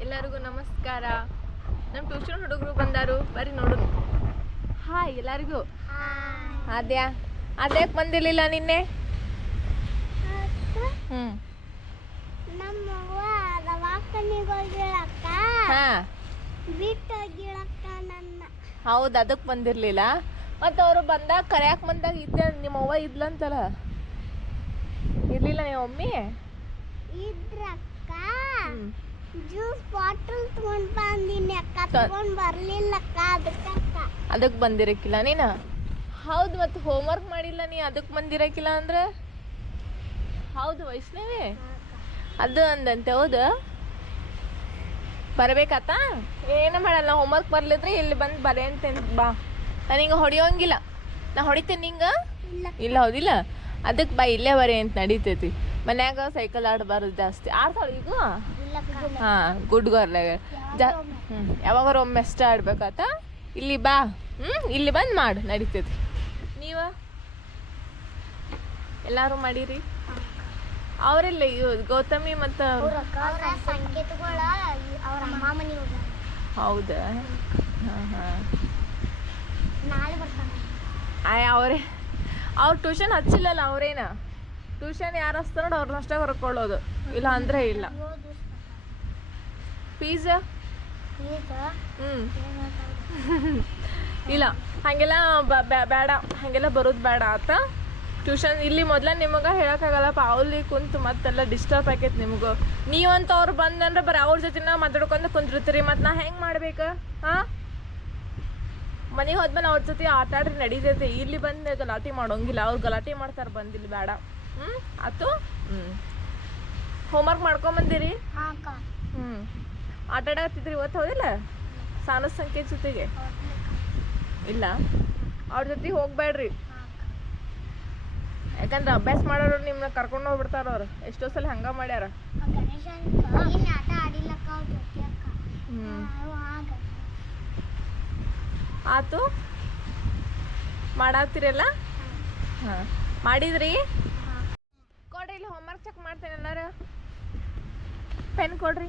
ಎಲ್ಲರಿಗೂ ನಮಸ್ಕಾರ. ನಮ್ಮ ಟ್ಯೂಷನ್ ಹುಡುಗರು ಬಂದಾರು. ಬರಿ ನೋಡು. ಹಾಯ್ ಎಲ್ಲರಿಗೂ. ಅದ್ಯಾ ಅದ್ಯಾಕೆ ಬಂದಿರಲಿಲ್ಲ ನಿನ್ನೆ? ಹ್ಞೂ ಹೌದು ಅದಕ್ಕೆ ಬಂದಿರಲಿಲ್ಲ. ಮತ್ತು ಅವರು ಬಂದಾಗ ಕರೆಯಕ್ಕೆ ಬಂದಾಗ ಇದ್ದೆ. ನಿಮ್ಮ ಅವ್ವ ಇದ್ಲಂತಲ್ಲ. ಇರ್ಲಿಲ್ಲ ನಿಮ್ಮ ಮಮ್ಮಿ. ಜ್ಯೂಸ್ ಬಾಟಲ್ ತಗೊಂಡ್ ಬಂದಿನಿ ಅಕ್ಕ ಅದಕ್ಕಕ್ಕ. ಅದಕ್ಕೆ ಬಂದಿರಕ್ಕಿಲ್ಲ ನೀನು? ಹೌದು ಮತ್ತು ಹೋಮ್ವರ್ಕ್ ಮಾಡಿಲ್ಲ ನೀ ಅದಕ್ಕೆ ಬಂದಿರಕ್ಕಿಲ್ಲ ಅಂದ್ರೆ? ಹೌದು ವೈಷ್ಣವಿ. ಅದು ಅಂದಂತೆ ಹೌದು? ಬರ್ಬೇಕಾತ? ಏನು ಮಾಡಲ್ಲ ಹೋಮ್ವರ್ಕ್ ಬರ್ಲಿದ್ರೆ ಇಲ್ಲಿ ಬಂದು ಬರೇ ಅಂತ ಬಾ. ನನಗೆ ಹೊಡಿಯೋಂಗಿಲ್ಲ. ನಾ ಹೊಡಿತೇನೆ ನಿಂಗೆ? ಇಲ್ಲ. ಇಲ್ಲ ಹೌದಿಲ್ಲ? ಅದಕ್ಕೆ ಬಾ ಇಲ್ಲೇ ಬರೇ ಅಂತ ನಡೀತೈತಿ. ಮನ್ಯಾಗ ಸೈಕಲ್ ಆಡಬಾರ್ದು ಜಾಸ್ತಿ. ಆಡ್ತಾಳೆ ಈಗ? ಹಾ ಹಾಂ ಗುಡ್ ಗರ್ಲಾಗ ಜಾ ಹ್ಞೂ ಯಾವಾಗಾರ ಒಮ್ಮೆ ಅಷ್ಟೇ ಆಡ್ಬೇಕಾತ? ಇಲ್ಲಿ ಬಾ. ಹ್ಞೂ ಇಲ್ಲಿ ಬಂದು ಮಾಡು ನಡೀತೈತಿ. ನೀವ? ಎಲ್ಲರೂ ಮಾಡೀರಿ? ಅವರೆಲ್ಲ ಇವ್ ಗೌತಮಿ ಮತ್ತ ಹೌದಾ? ಹಾಂ ಆಯ್ ಅವರೇ. ಅವ್ರು ಟ್ಯೂಷನ್ ಹಚ್ಚಿಲ್ಲಲ್ಲ ಅವ್ರೇನ? ಟ್ಯೂಷನ್ ಯಾರು ಹಚ್ತಾರ ನೋಡಿ ಅವ್ರನ್ನಷ್ಟೇ ಹೊರಕೊಳ್ಳೋದು. ಇಲ್ಲ ಅಂದ್ರೆ ಇಲ್ಲ. ಫೀಸ್? ಹ್ಞೂ ಇಲ್ಲ. ಹಾಗೆಲ್ಲ ಬೇಡ ಹಾಗೆಲ್ಲ ಬರೋದು ಬೇಡ ಆತ. ಟ್ಯೂಷನ್ ಇಲ್ಲಿ ಮೊದಲ ನಿಮಗೆ ಹೇಳೋಕ್ಕಾಗಲ್ಲಪ್ಪ. ಅವಲ್ಲಿ ಕುಂತು ಮತ್ತೆಲ್ಲ ಡಿಸ್ಟರ್ಬ್ ಆಕೈತೆ ನಿಮಗೂ. ನೀವಂತ ಅವ್ರು ಬಂದಂದ್ರೆ ಬರೀ ಅವ್ರ ಜೊತೆ ಮಾತಾಡ್ಕೊಂಡು ಕುಂತಿರ್ತೀರಿ ಮತ್ತು ನಾ ಹೆಂಗೆ ಮಾಡ್ಬೇಕು? ಹಾಂ? ಮನೆಗೆ ಹೋದ್ಮೇಲೆ ಅವ್ರ ಜೊತೆ ಆಟಾಡ್ರಿ ನಡೀತೈತೆ. ಇಲ್ಲಿ ಬಂದು ಗಲಾಟೆ ಮಾಡೋಂಗಿಲ್ಲ. ಅವ್ರು ಗಲಾಟೆ ಮಾಡ್ತಾರೆ ಬಂದಿಲ್ಲ ಬೇಡ ಆತು? ಹೋಮ್ವರ್ಕ್ ಮಾಡ್ಕೊಂಬಂದಿರಿ? ಹ್ಮ್. ಆಟ ಆಡಕತ್ತಿದ್ರಿ ಇವತ್ತು ಹೌದಿಲ್ಲ? ಸಾನ ಸಂಖ್ಯೆ ಜೊತೆಗೆ? ಇಲ್ಲ. ಅವ್ರ ಜೊತೆ ಹೋಗ್ಬೇಡ್ರಿ ಯಾಕಂದ್ರೆ ಅಭ್ಯಾಸ ಮಾಡೋರು ನಿಮ್ನ ಕರ್ಕೊಂಡು ಹೋಗ್ಬಿಡ್ತಾರ ಅವ್ರು. ಎಷ್ಟೋ ಸಲ ಹಂಗ ಮಾಡ್ಯಾರ. ಆತು? ಮಾಡಾತಿರಲ್ಲ ಹಾಂ. ಮಾಡಿದ್ರಿ? ಕೊಡ್ರಿ ಇಲ್ಲಿ ಹೋಮ್ವರ್ಕ್ ಚೆಕ್ ಮಾಡ್ತೇನೆ ಎಲ್ಲಾರು. ಪೆನ್ ಕೊಡ್ರಿ.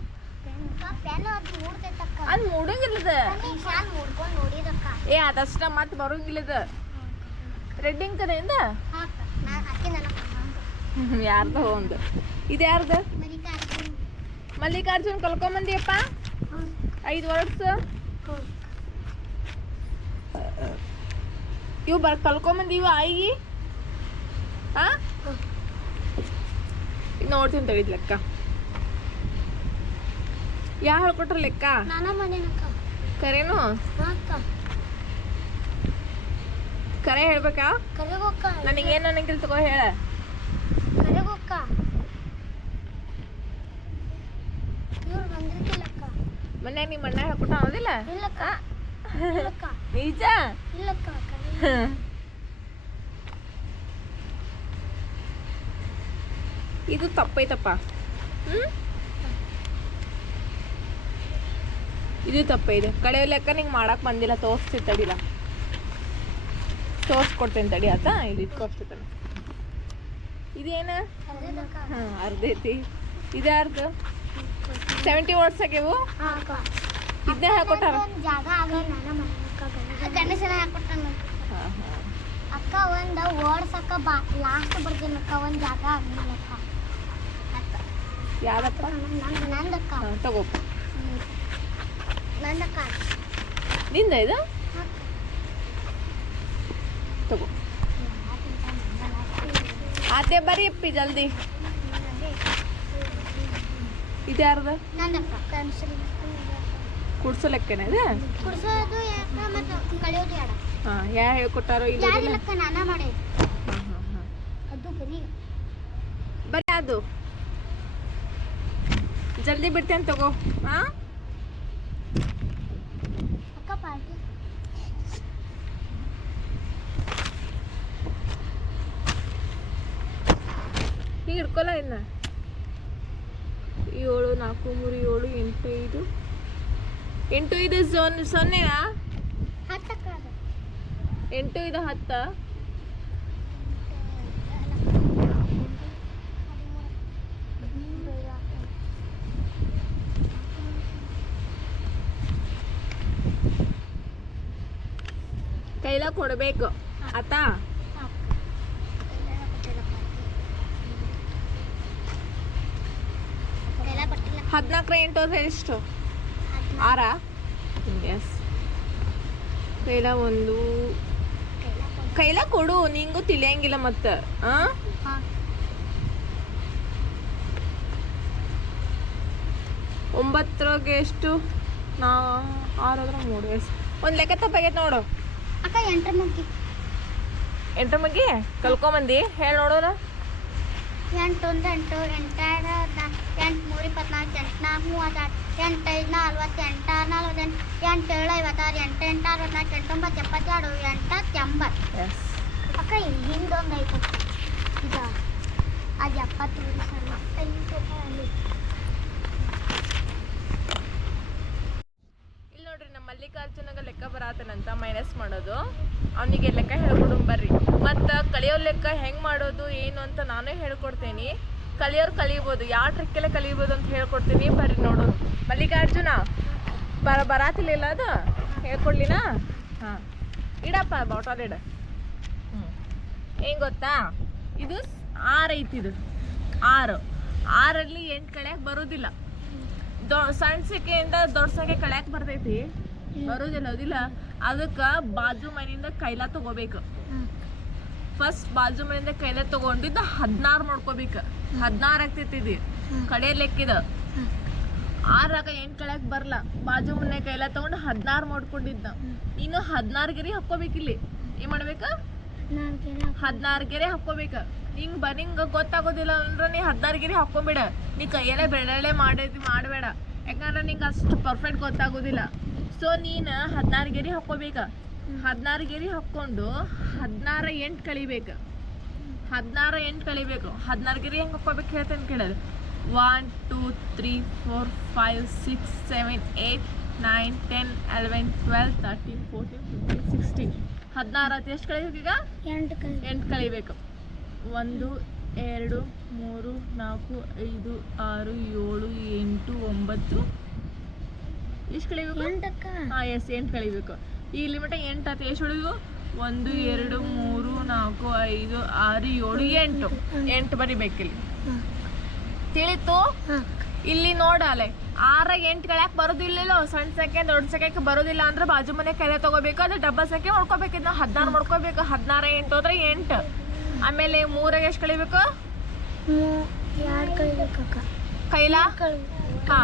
ಅದು ಮೂಡಂಗಿಲ್ಲದ ಏ ಅದಷ್ಟ ಮತ್ತೆ ಬರೋಂಗಿಲ್ಲದ. ರೆಡ್ಡಿಂಗ್ ಕಡೆಯಿಂದ ಯಾರ್ದ ಒಂದು. ಇದು ಯಾರ್ದು? ಮಲ್ಲಿಕಾರ್ಜುನ್. ಕಲ್ಕೊಂಬಂದಿಯಪ್ಪ? ಐದು ವರ್ಷ? ಇವು ಬರ್ ಕಲ್ಕೊಂಬಂದಿವ ಆಯಿ? ಹಾ ನೋಡ್ತೀನಿ ತಡಿದ್ ಲೆಕ್ಕ. ಯಾ ಹೇಳ್ಕೊಟ್ರ ಲೆಕ್ಕ? ಕರೇನು? ಕರೆ ಹೇಳ್ಬೇಕಾ? ನನಗೇನು ಅನ್ನಂಗಿಲ್ಲ ತಗೋ ಹೇಳ. ಮನ್ಯಾಗ ನಿಮ್ಮ ಅಣ್ಣ ಹೇಳ್ಕೊಟ್ಟ ಅನ್ನೋದಿಲ್ಲ? ನಿಜ ಇಲ್ಲಕ್ಕ ಕರೆ ಇದು ತಪ್ಪೈತಪ್ಪ. ಹ್ಮ್? ಇದು ತಪ್ಪೈತೆ. ಕಡೆ ಲೆಕ್ಕ ನಿಂಗೆ ಮಾಡಕ್ ಬಂದಿಲ್ಲ, ತೋರಿಸ್ತಿ ತಡಿಲ್ಲ ತೋರಿಸ್ಕೊಡ್ತೇನೆ ತಡಿ ಆತ ಇದು ಇಟ್ಕೊಡ್ತೇನೆ ಇದೇನ? ಹಾಂ, ಅರ್ಧ ಐತಿ. ಇದೇ ಅರ್ಧ? ಸೆವೆಂಟಿ ವರ್ಡ್ಸ್ ಆಗ್ಯವು ಇದನ್ನೇ ಹಾಕೊಟ್ಟಾರ? ಅಕ್ಕ, ಒಂದು ವರ್ಡ್ಸ್ ಅಕ್ಕ ಬಾ ಲಾಸ್ಟ್ ಬರ್ತೀನಕ್ಕ ಒಂದು ಜಾಗ ಆಗಲಿಲ್ಲ ಅಕ್ಕ. ನಂದಕ್ಕ. ಹಾಂ ತಗೋ. ನಂದಕ್ಕ. ನಿಂದ ಇದು? ತಗೋ. ಆತೆ ಬರೀ ಅಪ್ಪಿ ಜಲ್ದಿ. ಇದು ನಂದಕ್ಕ. ಕನ್ಸಲ್ ಕುಡ್ಸೋ ಲೆಕ್ಕನ ಇದೆ ಹಾಂ ಯಾ ಹೇಳ್ಕೊಟ್ಟಾರೋ ಇಲ್ಲ ಮಾಡೇ ಹಾಂ ಬರೀ ಅದು. ಜಲ್ದಿ ಬಿಡ್ತೇನೆ ತಗೋ. ಹಾಂ ಹಿಡ್ಕೊಲ್ಲ ಇನ್ನ. ಏಳು ನಾಲ್ಕು ಮೂರು ಏಳು ಎಂಟು ಐದು. ಎಂಟು ಐದು ಸೊನ್ನೆ ಸೊನ್ನೆನಾ? ಎಂಟು ಇದು ಹತ್ತ? ಕೈಲ ಕೊಡ್ಬೇಕು. ಆತಾ ಹದಿನಾಲ್ಕರ ಎಂಟು ಅಂದ್ರೆ ಎಷ್ಟು? ಆರಾ? ಎಸ್ ಕೈಲ ಒಂದು. ಕೈಲ ಕೊಡು. ನಿಂಗು ತಿಳಿಯಂಗಿಲ್ಲ ಮತ್ತೆ. ಹಾ. ಒಂಬತ್ತರಾಗ ಎಷ್ಟು? ನಾ ಆರಾದ್ರ ಮೂರು. ಎಸ್ ಒಂದು ಲೆಕ್ಕ ತಪ್ಪಾಗೈತೆ ನೋಡು. ಅಕ್ಕ ಎಂಟ್ರ ಮಗ್ಗಿ ಎಂಟ್ರ ಮಗ್ಗಿ ಕಲ್ಕೊಂಬಂದಿ? ಹೇಳಿ ನೋಡೋಣ. ಎಂಟು ಒಂದು ಎಂಟು ಎಂಟೆರಡು ಎಂಟು ಮೂರು ಇಪ್ಪತ್ನಾಲ್ಕು ಎಂಟು ನಾಲ್ಕು ಮೂವತ್ತಾರು ಎಂಟು ಐದು ನಲ್ವತ್ತು ಎಂಟು ಆರು ನಲ್ವತ್ತೆಂಟು ಎಂಟು ಏಳು ಐವತ್ತಾರು ಎಂಟು ಎಂಟು ಅರವತ್ನಾಲ್ಕು ಎಂಟೊಂಬತ್ತು ಎಪ್ಪತ್ತೆರಡು ಎಂಟು ಎಂಬತ್ತು ಅಕ್ಕ ಹಿಂದೊಂದು ಐತೆ. ಈಗ ಅದು ಎಪ್ಪತ್ತು ಎಂಟು ಅಲ್ಲಿ ಇಲ್ಲಿ ನೋಡ್ರಿ ಮಲ್ಲಿಕಾರ್ಜುನಗ ಲೆಕ್ಕ ಬರಾತನಂತ ಮೈನಸ್ ಮಾಡೋದು. ಅವನಿಗೆ ಲೆಕ್ಕ ಹೇಳ್ಕೊಡು ಬರ್ರಿ. ಮತ್ತು ಕಲಿಯೋ ಲೆಕ್ಕ ಹೆಂಗೆ ಮಾಡೋದು, ಏನು ಅಂತ ನಾನೇ ಹೇಳ್ಕೊಡ್ತೇನೆ. ಕಲಿಯೋರು ಕಲಿಬೋದು ಯಾವ ಟ್ರಿಕ್ಕೆಲ್ಲ ಕಲಿಬೋದು ಅಂತ ಹೇಳ್ಕೊಡ್ತೀನಿ ಬರ್ರಿ ನೋಡು. ಮಲ್ಲಿಕಾರ್ಜುನ, ಬರ ಬರಾತಿಲ್ಲ ಅದು? ಹೇಳ್ಕೊಡ್ಲಿನ? ಹಾಂ. ಇಡಪ್ಪ ಬಾಟಲ್ ಇಡ. ಹ್ಞೂ ಏನು ಗೊತ್ತಾ? ಇದು ಆರು ಐತಿ ಇದು. ಆರು. ಆರಲ್ಲಿ ಎಂಟು ಕಳೆಯಕ್ಕೆ ಬರೋದಿಲ್ಲ. ದೊ, ಸಣ್ಣ ಸಂಖ್ಯೆಯಿಂದ ದೊಡ್ಡ ಸಂಖ್ಯೆ ಕಳೆಯಕ್ಕೆ ಬರ್ತೈತಿ. ಬರೋದಿಲ್ಲ ಅದಿಲ್ಲ ಅದಕ್ಕೆ ಬಾಜು ಮನೆಯಿಂದ ಕೈಲ ತಗೋಬೇಕು. ಫಸ್ಟ್ ಬಾಜು ಮನೆಯಿಂದ ಕೈಲ ತಗೊಂಡಿದ್ದು ಹದಿನಾರು ಮಾಡ್ಕೋಬೇಕು. ಹದಿನಾರು ಆಗ್ತೈತಿ ಇದು ಕಡೆ ಲೆಕ್ಕಿದ. ಆರಾಗ ಎಂಟು ಕಳ್ಯಾಕ ಬರಲ್ಲ ಬಾಜು ಮನೆ ಕೈಲ ತಗೊಂಡು ಹದಿನಾರು ಮಾಡ್ಕೊಂಡಿದ್ದ ಇನ್ನು ಹದಿನಾರು ಗೆರೆ ಹಾಕ್ಕೋಬೇಕಿಲ್ಲಿ ಏನ್ ಮಾಡ್ಬೇಕು? ಹದಿನಾರು ಗೆರೆ ಹಾಕ್ಕೋಬೇಕು. ನಿಂಗೆ ಬ ನಿಂಗೆ ಗೊತ್ತಾಗೋದಿಲ್ಲ ಅಂದ್ರೆ ನೀ ಹದಿನಾರು ಗೆರೆ ಹಾಕೊಂಬಿಡ ನೀ ಕೈಯಲ್ಲೇ ಬೆಳೆಲೆ ಮಾಡಿ ಮಾಡಬೇಡ. ಯಾಕಂದ್ರೆ ನಿಂಗೆ ಅಷ್ಟು ಪರ್ಫೆಕ್ಟ್ ಗೊತ್ತಾಗೋದಿಲ್ಲ. ಸೊ ನೀನು ಹದಿನಾರು ಗೆರೆ ಹಾಕ್ಕೋಬೇಕು. ಹದಿನಾರು ಗೆರಿ ಹಾಕ್ಕೊಂಡು ಹದಿನಾರು ಎಂಟು ಕಳಿಬೇಕು ಹದಿನಾರು ಎಂಟು ಕಳಿಬೇಕು ಹದಿನಾರು ಗೆರೆ ಹೆಂಗೆ ಹಾಕ್ಕೋಬೇಕು ಹೇಳ್ತೇನೆ ಕೇಳೋದು one two three four five six seven eight nine ten eleven twelve thirteen fourteen fifteen sixteen ಹದಿನಾರು ಎಷ್ಟು ಕಳಿಬೇಕು ಈಗ? ಎಂಟು ಕೈ ಎಂಟು ಕಳಿಬೇಕು ಒಂದು ಎರಡು ಮೂರು ನಾಲ್ಕು ಐದು ಆರು ಏಳು ಎಂಟು ಒಂಬತ್ತು ಎಷ್ಟು ಕಳಿಬೇಕು? ಹಾಂ ಎಸ್ ಎಂಟು ಕಳಿಬೇಕು. ಈ ಲಿಮಿಟ ಎಂಟು ಆಯ್ತು ಎಷ್ಟು ಹೊಡಿಬೇಕು ಒಂದು ಎರಡು ಮೂರು ನಾಲ್ಕು ಐದು ಆರು ಏಳು ಎಂಟು. ಎಂಟು. ಬರಿಬೇಕಿಲ್ಲಿ ತಿಳಿತು? ಇಲ್ಲಿ ನೋಡಲೆ. ಆರ ಎಂಟು ಕಳ್ಯಾಕೆ ಬರೋದಿಲ್ಲ ಸಣ್ಣ ಸಂಖ್ಯೆ ದೊಡ್ಡ ಸಂಖ್ಯೆಗೆ ಬರೋದಿಲ್ಲ ಅಂದ್ರೆ ಬಾಜು ಮನೆ ಕಲೆ ತಗೋಬೇಕು ಅದು ಡಬ್ಬಲ್ ಸಂಖ್ಯೆ ಮಾಡ್ಕೋಬೇಕು. ಇದನ್ನ ಹದಿನಾರು ಮಾಡ್ಕೋಬೇಕು. ಹದಿನಾರ ಎಂಟು ಹೋದ್ರೆ ಎಂಟು. ಆಮೇಲೆ ಮೂರಾಗ ಎಷ್ಟು ಕಳಿಬೇಕು? ಕೈಲ? ಹಾ.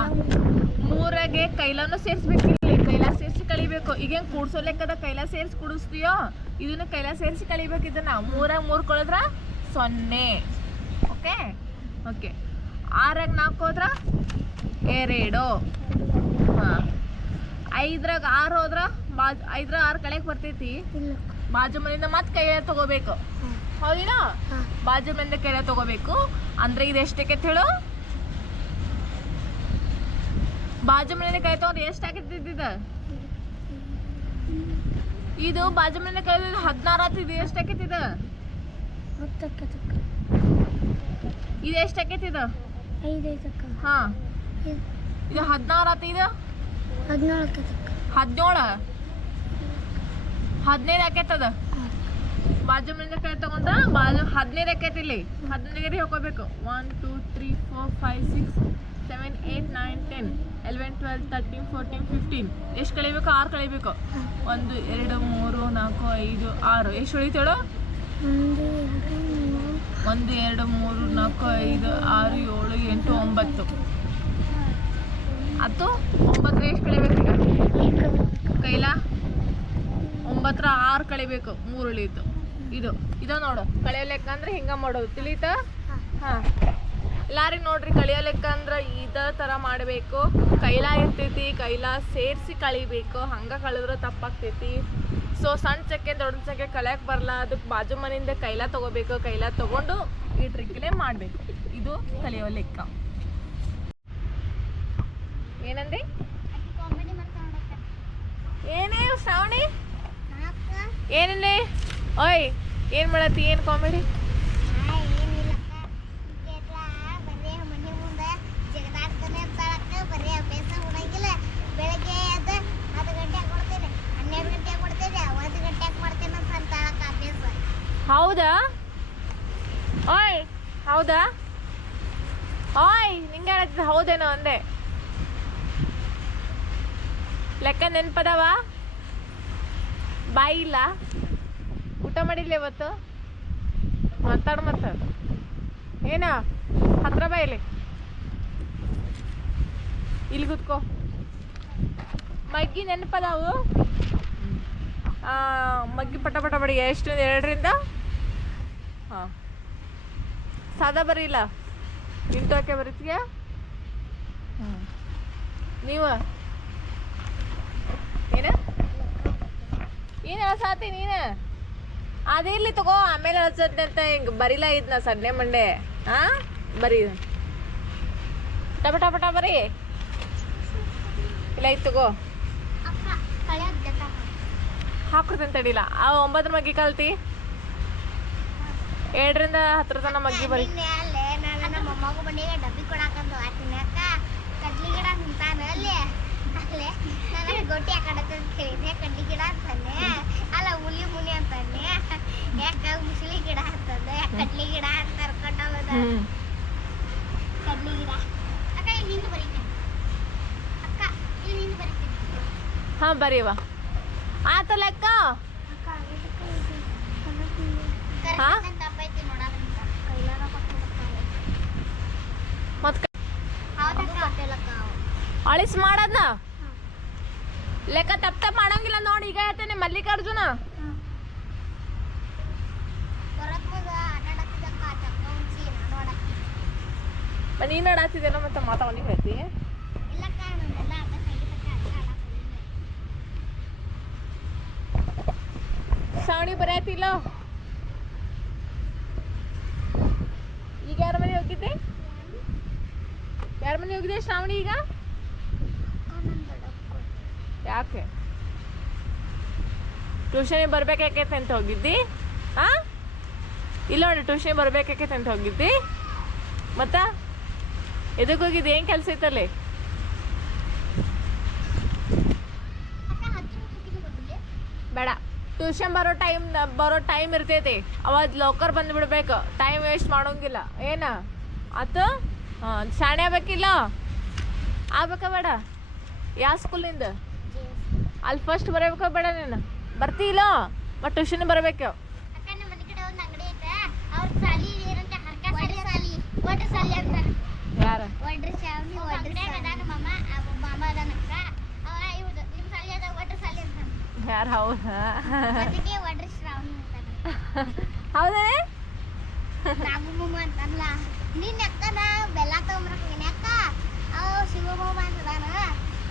ಮೂರಾಗೆ ಕೈಲಾನು ಸೇರಿಸ್ಬೇಕು ಇಲ್ಲಿ ಕೈಲ ಸೇರಿಸಿ ಕಲಿಬೇಕು. ಈಗ ಹೆಂಗ್ ಕೂಡ್ಸೋ ಲೆಕ್ಕದ ಕೈಲ ಸೇರಿಸಿ ಕುಡಿಸ್ತೀಯೋ? ಇದನ್ನ ಕೈಲ ಸೇರಿಸಿ ಕಲಿಬೇಕು ಇದನ್ನ. ಮೂರಾಗ ಮೂರು ಕೊಳದ್ರ ಸೊನ್ನೆ. ಓಕೆ? ಓಕೆ. ಆರಾಗ ನಾಲ್ಕು ಹೋದ್ರ? ಎರಡು. ಹಾಂ. ಐದ್ರಾಗ ಆರು ಹೋದ್ರ? ಬಾಜ್ ಐದ್ರಾಗ ಆರು ಕಳೆಯಕ್ಕೆ ಬರ್ತೈತಿ. ಬಾಜು ಮನೆಯಿಂದ ಮತ್ತೆ ಕೈಯ ತಗೋಬೇಕು. ಹೌದಿಲ್ಲ? ಬಾಜು ಮನೆಯಿಂದ ಕೈಲ ತಗೋಬೇಕು. ಅಂದ್ರೆ ಇದು ಎಷ್ಟಕ್ಕೆ ಹೇಳು? ಬಾಜು ಕೈ ತಗೊಂಡ್ರೆ ಎಷ್ಟು ಆಗಿದ್ದಿದ್ದ ಇದು? ಬಾಜು ಕೈ ಹದಿನಾರು ಆತಿದ್ದು ಎಷ್ಟು ಹತ್ತಕ್ಕೆ ಇದು? ಎಷ್ಟು ಐತಕ್ಕ ಹಾ. ಇದು ಹದಿನಾರು ಆತ ಇದು? ಹದಿನೇಳು. ಹದಿನೈದು ಆಕೈತದ ಬಾಜು ಕೈ ತಗೊಂಡ್ರ ಬಾಜು ಹದಿನೈದು ಆಕೈತಿ ಇಲ್ಲಿ. ಹದಿನೈದು ಹಾಕೋಬೇಕು one two three four five six seven eight nine ten eleven twelve thirteen fourteen fifteen ಎಷ್ಟು ಕಳಿಬೇಕು ಆರು ಕಳಿಬೇಕು. ಒಂದು ಎರಡು ಮೂರು ನಾಲ್ಕು ಐದು ಆರು. ಎಷ್ಟು ಉಳಿತೇಳು? ಒಂದು ಎರಡು ಮೂರು. ನಾಲ್ಕು ಐದು ಆರು ಏಳು ಎಂಟು ಒಂಬತ್ತು. ಹತ್ತು ಒಂಬತ್ತರ ಎಷ್ಟು ಕಳಿಬೇಕು ಕೈಲ? ಒಂಬತ್ತರ ಆರು ಕಳಿಬೇಕು. ಮೂರು ಉಳಿಯಿತು ಇದು ಇದು ನೋಡು. ಕಳೆಯಲೆಕ್ಕಂದ್ರೆ ಹಿಂಗ ಮಾಡೋದು. ತಿಳಿತಾ? ಹಾ. ಎಲ್ಲಾರಿಗೆ ನೋಡ್ರಿ ಕಳಿಯಲಿಕ್ಕಂದ್ರೆ ಲೆಕ್ಕ ಅಂದ್ರೆ ಇದ ತರ ಮಾಡಬೇಕು. ಕೈಲ ಇರ್ತೈತಿ ಕೈಲ ಸೇರಿಸಿ ಕಳಿಬೇಕು ಹಂಗ ಕಳೆದ್ರೆ ತಪ್ಪಾಗ್ತೈತಿ. ಸೊ ಸಣ್ಣ ಚಕ್ಕೆ ದೊಡ್ಡ ಚಕ್ಕೆ ಕಳಿಯಕ್ ಬರಲ್ಲ ಅದಕ್ಕೆ ಬಾಜು ಮನೆಯಿಂದ ಕೈಲ ತಗೋಬೇಕು ಕೈಲ ತಗೊಂಡು ಈ ಟ್ರಿಕ್ಲೇ ಮಾಡಬೇಕು. ಇದು ಕಲಿಯೋ ಲೆಕ್ಕ. ಏನಂದ್ರಿ ಏನೇ ಶ್ರಾವಣಿ ಏನೇ ಓಯ್ ಏನು ಮಾಡತ್ತಿ ಏನು ಕಾಮಿಡಿ ಹೌದಾ? ಓಯ್, ಹೌದಾ? ನಿಂಗೆ ಹೇಳತ್ತಿದ್ದ ಹೌದೇನೋ ಅಂದೆ. ಲೆಕ್ಕ ನೆನ್ಪದವ? ಬಾಯಿ ಇಲ್ಲ. ಊಟ ಮಾಡಿಲ್ಲ ಇವತ್ತು? ಮಾತಾಡು ಮತ್ತೆ. ಏನ? ಹತ್ರ ಬಾ ಇಲ್ಲಿ. ಕೂತ್ಕೋ. ಮಗ್ಗಿ ನೆನಪದಾವು? ಮಗ್ಗಿ ಪಟ ಪಟ ಬಡಿ ಎಷ್ಟು? ಎರಡರಿಂದ ಹಾಂ. ಸಾದಾ ಬರೀಲ್ಲ ಇಂಟೋಕೆ ಬರೀತಿಗೆ? ಹ್ಞೂ ನೀವು? ಏನ? ಏನು ಸಾತಿ ನೀನು? ಅದಿರ್ಲಿ ಇಲ್ಲಿ ತಗೋ ಆಮೇಲೆ ಹಚ್ಚದ್ನೆ ಅಂತ ಹಿಂಗೆ ಬರಿಲ್ಲ ಇದ್ನ ಸಂಡೆ ಮಂಡೆ. ಹಾಂ ಬರೀ. ಟಪ ಪಟ ಬರಿ ಬರೀ. ಇಲ್ಲ ಇತ್ತು ತಗೋ. ತಡಿಲ್ಲ ಆ ಒಂಬತ್ತರ ಮಗಿ ಕಲ್ತಿ. ಏಳರಿಂದ ಹತ್ತರ ತನ ಮಗ್ಗಿ ಬರಿ ನಮ್ಮ ಮೊಮ್ಮಗ ಮನೆಗೆ ಡಬ್ಬಿ ಕೊಡಾಕಂದು ಆ ಅಕ್ಕ ಕಡ್ಲಿ ಗಿಡ ನಿಂತಾನ ಅಲ್ಲಿ? ಅಲ್ಲೇ ನಾನು ಗೊಟ್ಟಿ ಆಕಡೆ ಅಂತ ಹೇಳಿದೆ ಕಡ್ಲಿ ಗಿಡ ಅಂತಾನೆ. ಅಲ್ಲ ಹುಲಿ ಮುನಿ ಅಂತಾನೆ. ಯಾಕ ಮುಸ್ಲಿ ಗಿಡ ಅಂತಂದೆ. ಯಾಕ್ ಕಡ್ಲಿ ಗಿಡ ಅಂತ ಕಟ್ಟೋದ ಕಡ್ಲಿ ಗಿಡ. ಅಕ್ಕ ಇಲ್ಲಿ ಹಿಂದೆ ಬರೀತೀನಿ ಅಕ್ಕ. ಇಲ್ಲಿ ಹಿಂದೆ ಬರೀತೀನಿ ಹಾಂ ಬರೀವ. ಆತ ಲೆಕ್ಕ ಅಕ್ಕ ಹಾ? ಅಳಿಸ್ ಮಾಡದ್ನ? ಲೆಕ್ಕ ತಪ್ಪ ತಪ್ಪ ಮಾಡಂಗಿಲ್ಲ ನೋಡಿ, ಈಗ ಹೇಳ್ತೇನೆ ಮಲ್ಲಿಕಾರ್ಜುನ. ನೀನ್ ಆಡಾತಿದ್ದೇನೋ ಮತ್ತೆ ಮಾತಾವನಿಗೆ ಹೇಳ್ತಿ? ಆಡಕ್ಕೆ ಬರೆಯತಿಲ್ಲ? ಈಗ ಯಾರ ಮನೆ ಹೋಗಿದ್ದೆ? ಯಾರ ಮನೆ ಹೋಗಿದ್ದೆ ಶ್ರಾವಣಿ ಈಗ? ಯಾಕೆ? ಟ್ಯೂಷನಿಗೆ ಬರ್ಬೇಕಾಕೈತೆ ಅಂತ ಹೋಗಿದ್ದಿ? ಹಾ ಇಲ್ಲ ನೋಡಿ ಟ್ಯೂಷನ್ ಬರ್ಬೇಕಾಕೈತೆ ಅಂತ ಹೋಗಿದ್ದಿ? ಮತ್ತ? ಎದಕ್ಕೆ ಹೋಗಿದ್ದಿ? ಏನು ಕೆಲಸ ಐತಲ್ಲಿ ಬೇಡ. ಟ್ಯೂಷನ್ ಬರೋ ಟೈಮ್ ಬರೋ ಟೈಮ್ ಇರ್ತೈತಿ. ಅವಾಗ ಲೋಕರ್ ಬಂದ್ಬಿಡ್ಬೇಕು ಟೈಮ್ ವೇಸ್ಟ್ ಮಾಡೋಂಗಿಲ್ಲ. ಏನ? ಆತು? ಹಾಂ, ಶಾಣೆ ಆಗ್ಬೇಕಿಲ್ಲ? ಆಗ್ಬೇಕಾ ಬೇಡ. ಯಾವ ಸ್ಕೂಲಿಂದ ಅಲ್ಲಿ ಫಸ್ಟ್ ಬರಬೇಕು ಬೇಡ ನೀನು? ಬರ್ತೀಲೋ? ಮತ್ತು ಟ್ಯೂಷನ್ ಬರಬೇಕು? ಅಕ್ಕ ನಮ್ಮ ಮನೆ ಕಡೆ ಒಂದು ಅಂಗಡಿ ಐತೆ. ಅವ್ರ ಸಾಲಿ ಏನಂತ ಹರ್ಕ ಸಾಲಿ ಸಾಲಿ. ಒಡ್ರ ಸಾಲಿ ಅಂತಾರ ಯಾರು? ಒಡ್ರ ಸಾಲಿ ಒಡ್ರ ಸಾಲಿ. ಅದಾನ ಮಾಮ. ಆ ಮಾಮ ಅದಾನಕ್ಕ ಅವ ಇವ್ದು ನಿಮ್ಮ ಸಾಲಿ ಅದ ಒಡ್ರ ಸಾಲಿ ಅಂತಾನ ಯಾರು ಹೌದಾ? ಹೌದೇ? ನಾಗು ಮಾಮ ಅಂತಲ್ಲ ನಿನ್ನ ಅಕ್ಕನ ಬೆಲ್ಲ ತಗೊಂಬರಕ್ ಏನೇ ಅಕ್ಕ. ಅವ ಶಿವ ಮಾಮ ಅಂತದಾನ.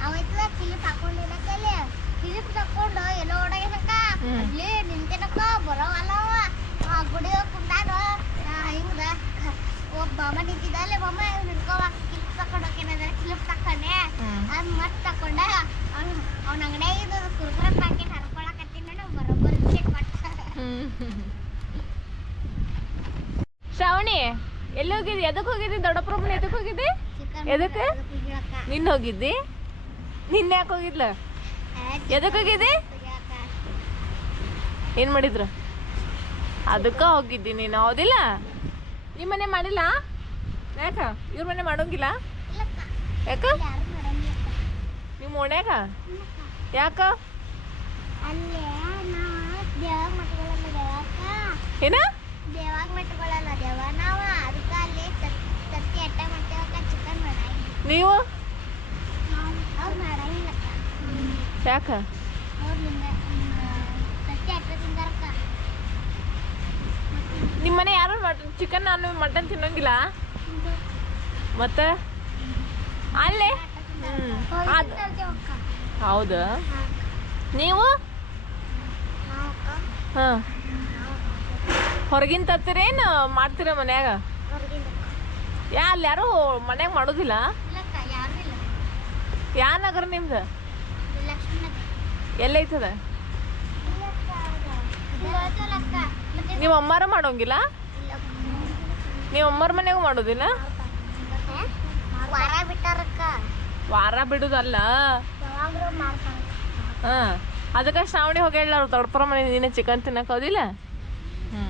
ಅವ ಇತ್ತದ ಕಿಲಿಪ್ ಹಾಕೊಂಡಿಲ್ಲ ಕೈಲಿ ಕಿಲಿಪ್ ತಕೊಂಡು ಎಲ್ಲೋ ಹ್ಮ್. ಅಲ್ಲಿ ನಿಂತಿನಕ ಬರೋವಲ್ಲ ಅವ ಆ ಗುಡಿ ಕುಂದಾನ. ಹಿಂಗ. ಒಬ್ಬ ಮಾಮ ನಿಂತಿದ್ದಲ್ಲ ಮಾಮ ಇವ್ ನಿಂತ್ಕೋವ ಕ್ಲಿಪ್ ತಕೊಂಡು ಕ್ಲಿಪ್ ಕಿಲಿಪ್ ತಕೊಂಡೆ. ಅದ್ ಮತ್ತೆ ತಕೊಂಡ ಅವ್ನು ಅವ್ನ ಅಂಗಡಿಯಾಗ ಇದು ಕುರ್ಕುರೆ ಪ್ಯಾಕೆಟ್ ಹರ್ಕೊಳಕತ್ತೀನಿ ಬರೋಬ್ಬರಿ ಚೆಕ್ ಕೊಟ್ಟ ಶ್ರಾವಣಿ ಎಲ್ಲಿ ಹೋಗಿದ್ದಿ? ಎದಕ್ಕೆ ಹೋಗಿದ್ದಿ? ದೊಡ್ಡಪ್ಪರ ಮನೆ ಎದಕ್ಕೆ? ಹೋಗಿದ್ದಿ ಎದಕ್ಕೆ? ನಿನ್ನ ಹೋಗಿದ್ದಿ? ನಿನ್ನ ಯಾಕೆ ಹೋಗಿದ್ಲ? ಎದಕ್ಕೆ ಹೋಗಿದ್ದಿ ಏನು ಮಾಡಿದ್ರು? ಅದಕ್ಕೆ ಹೋಗಿದ್ದಿ ನೀನು ಹೌದಿಲ್ಲ? ನಿಮ್ಮ ಮನೆ ಮಾಡಿಲ್ಲ? ಯಾಕ? ಇವ್ರ ಮನೆ ಮಾಡೋಂಗಿಲ್ಲ? ಯಾಕ? ನಿಮ್ಮ ಓಣ್ಯಾಗ? ಯಾಕ? ಏನ? ನಾವು ಅದಕ್ಕೆ ಅಲ್ಲಿ ತತ್- ತತ್ತಿ ಅಟ್ಟ ಮಾಡ್ತೇವಕ್ಕ ಚಿಕನ್ ಮಾಡಂಗಿಲ್ಲ ನೀವು ಅವ್ರು ಮಾಡಂಗಿಲ್ಲಕ್ಕ ಯಾಕ ನಿಮ್ಮ ಮನೆ ಯಾರು ಚಿಕನ್ ನಾನು ಮಟನ್ ತಿನ್ನೋಂಗಿಲ್ಲ? ಮತ್ತೆ? ಅಲ್ಲೇ? ಹೌದು? ನೀವು? ಹಾಂ. ಹೊರಗಿನ ತತ್ತೀರೇನು ಮಾಡ್ತೀರ ಮನ್ಯಾಗ? ಯಾ ಅಲ್ಲಿ ಯಾರು ಮನ್ಯಾಗ ಮಾಡೋದಿಲ್ಲ? ಯಾ ನಗರ ನಿಮ್ದು? ಎಲ್ಲೈತದ? ನೀವು ಅಮ್ಮಾರ ಮಾಡೋಂಗಿಲ್ಲ? ನೀವು ಅಮ್ಮರ ಮನ್ಯಾಗ ಮಾಡೋದಿಲ್ಲ ವಾರ ಬಿಡುದಲ್ಲ? ಹಾಂ ಅದಕ್ಕೆ ಶ್ರಾವಣಿ ಹೋಗಿ ಹೇಳ ಮನೆ ನೀನೆ ಚಿಕನ್ ತಿನ್ನಕ್ಕೆ ಹೋದಿಲ್ಲ? ಹ್ಞೂ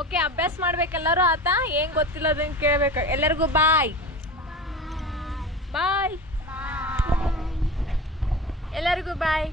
ಓಕೆ ಅಭ್ಯಾಸ ಮಾಡ್ಬೇಕೆಲ್ಲರೂ ಆತ? ಏನ್ ಗೊತ್ತಿಲ್ಲ ಅದನ್ನ ಕೇಳ್ಬೇಕು. ಎಲ್ಲರಿಗೂ ಬಾಯ್. ಬಾಯ್. ಎಲ್ಲರಿಗೂ ಬಾಯ್.